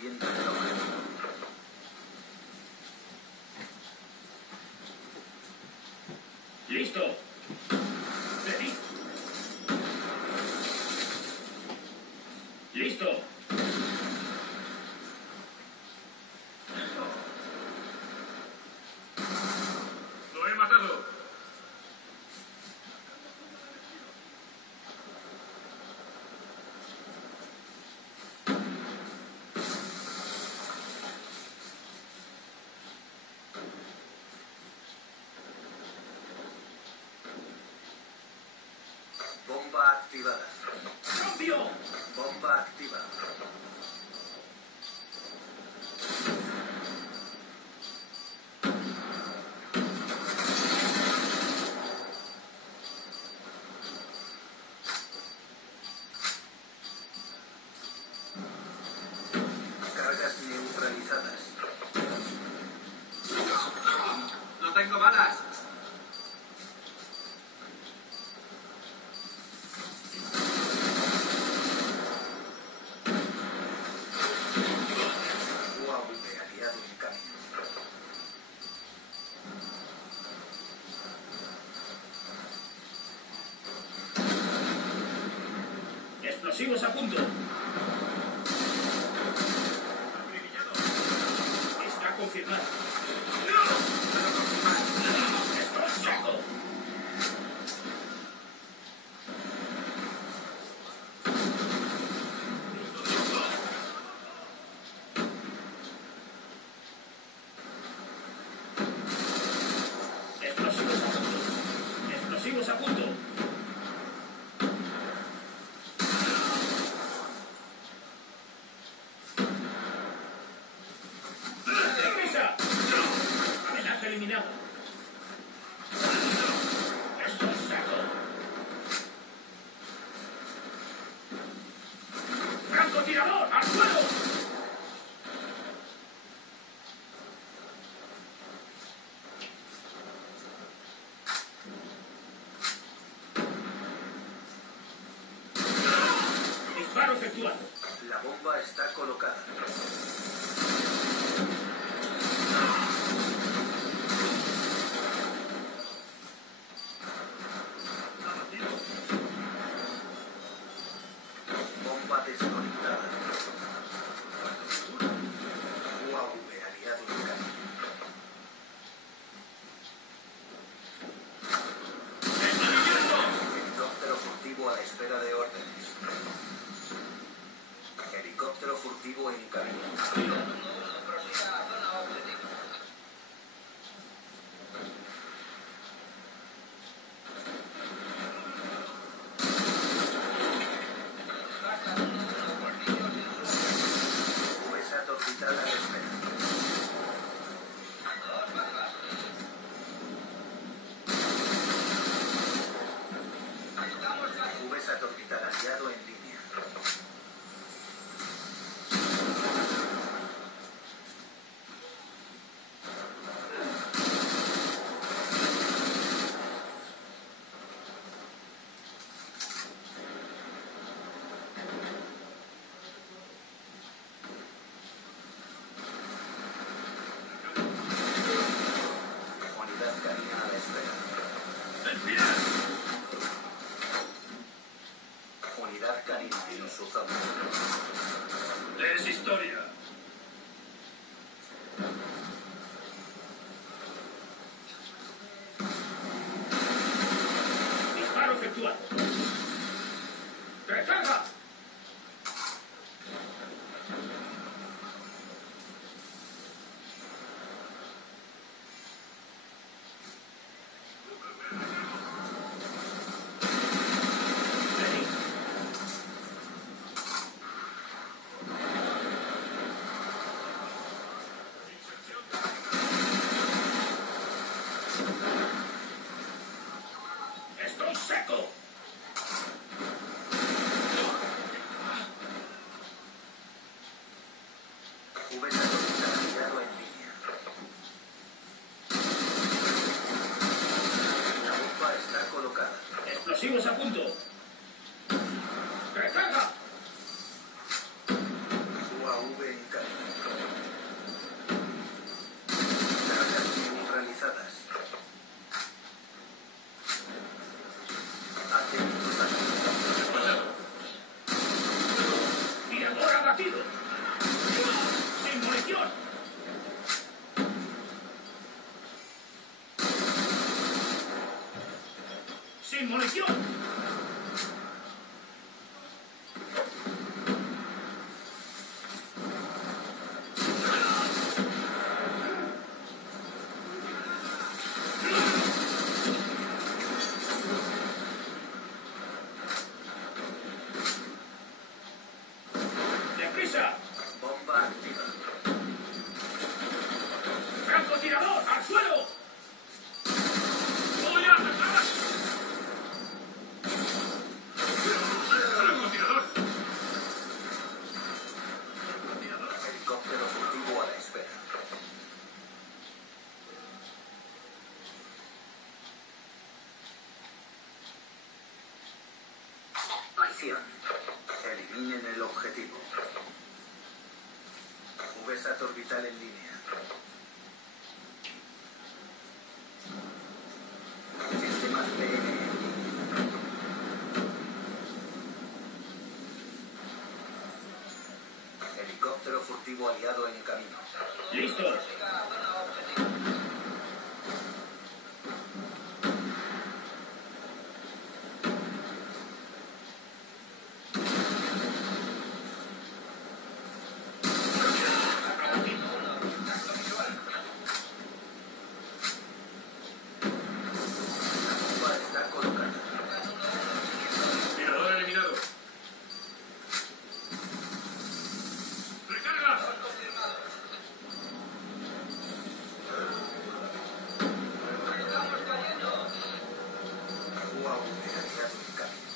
defiendan el objetivo. ¡Listo! ¡Ready! ¡Listo! ¡Lo he matado! Bomba activada. ¡Cambio! Bomba activada. Cargas neutralizadas. No tengo balas. UAV aliado en camino. ¡Explosivos a punto! Está confirmado. ¡Estoy seco! ¡Explosivos a punto! ¡Explosivos a punto! ¡Deprisa! ¡Amenaza eliminada! ¡Estoy seco! ¡Francotirador! ¡Al suelo! Disparo efectuado. La bomba está colocada. Bomba desconectada. UAV aliado en camino. Helicóptero furtivo a la espera de órdenes. Helicóptero furtivo en camino. VSAT orbital a la espera. VSAT orbital aliado en línea. Unidad canina a la espera. Unidad canina en su zona. Es historia. Disparo efectuado. ¡Recarga! Ready. Estoy seco. ¡Deprisa! Bomba activa. ¡Francotirador! ¡Al suelo! ¡Voy a atacar! ¡Francotirador! Helicóptero furtivo a la espera. Acción. Eliminen el objetivo. VSAT orbital en línea. Sistemas PN en línea. Helicóptero furtivo aliado en camino. ¡Listo! La bomba está colocada. ¡Tirador eliminado! ¡Recarga! UAV aliado en camino.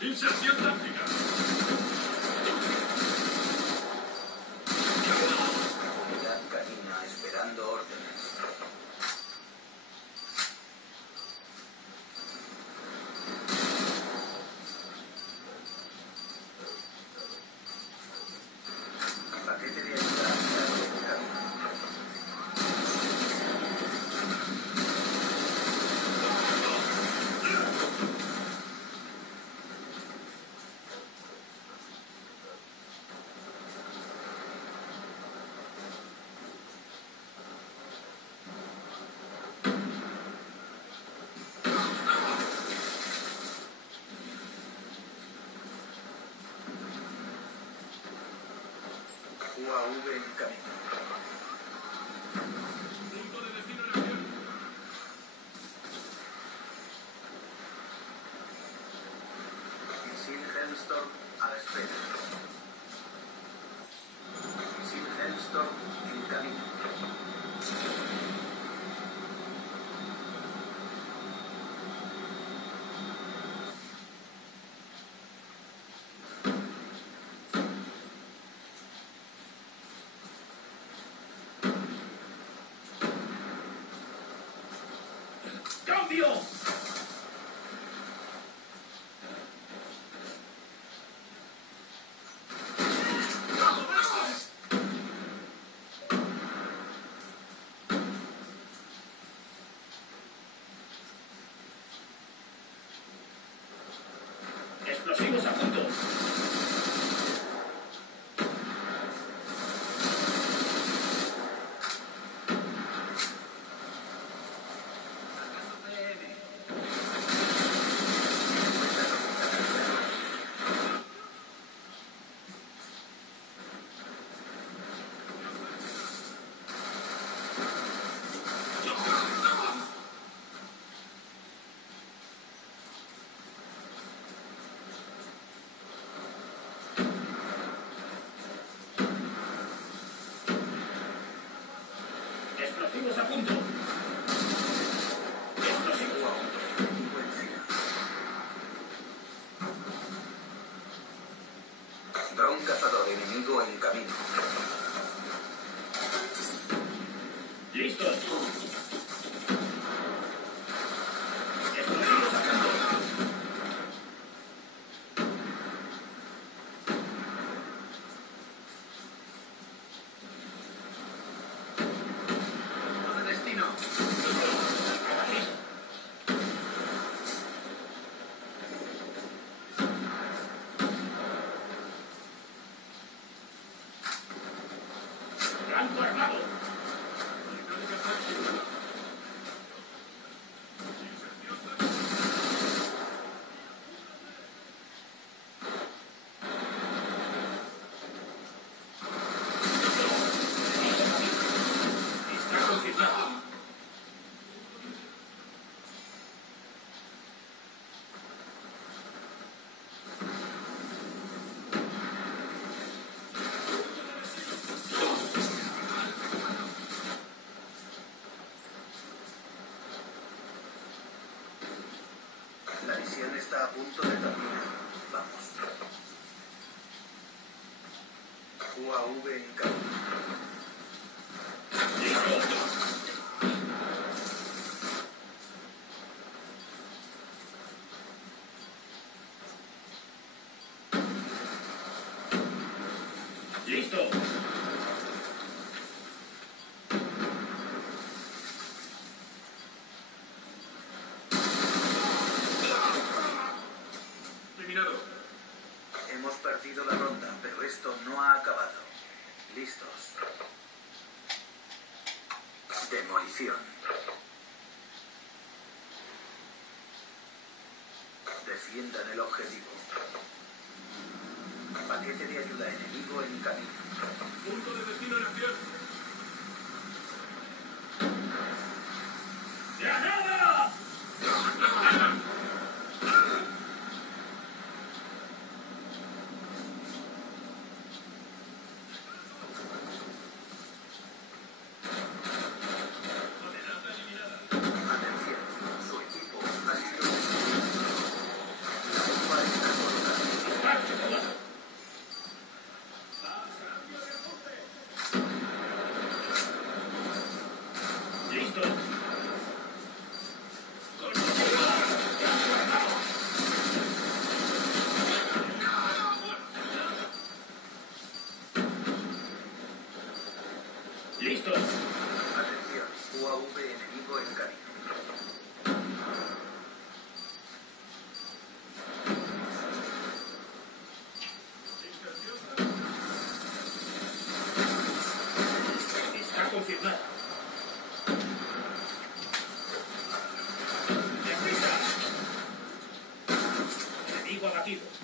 ¡Inserción táctica! Unidad canina esperando órdenes. Paquete de ayuda aliado en camino. UAV en camino. Punto de destino en acción. Misil Hellstorm a la espera. Misil Hellstorm en camino. ¡Cambio! ¡Explosivos a punto! ¿Acaso PM? UAV en camino. ¡Listo! ¡Listo! Eliminado. Hemos perdido la ronda, pero esto no ha acabado. Listos. Demolición. Defiendan el objetivo. Paquete de ayuda enemigo en camino. Punto de destino en acción. ¡Granada! Amenaza eliminada. Atención, su equipo ha sido destruido. La bomba está colocada. ¡Marcha, toda! ¡Listo! ¡Listo! Atención, UAV enemigo en camino. Está confirmada. ¡Deprisa! Enemigo abatido.